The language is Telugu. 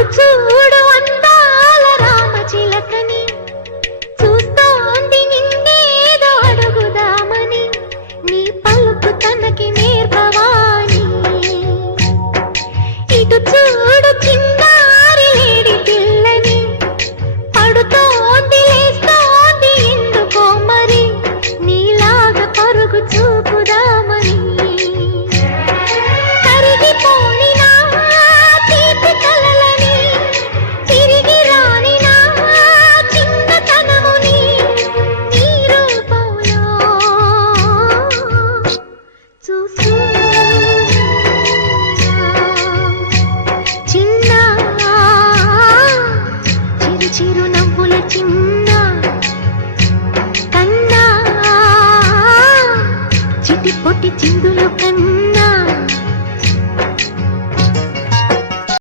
అటు చూడు అందాల రామచిలకని, చూస్తోంది నిన్నేదో అడుగుదామని, నీ పలుకు తనకి నేర్పవాని. ఇటు చూడు చిన్నారి లేడి పిల్లని, పడుతోంది లేస్తోంది ఎందుకో మరి, నీలాగా పరుగు చూపుదామని. కరిగిపోని నా తీపి కలలని, తిరిగి రాని నా చిన్నతనముని, నీ రూపంలో చూస్తూ చిన్న చిరు చిరు నవ్వుల చిన్న కన్నా, చిటి పొట్టి చిందులు కన్నా.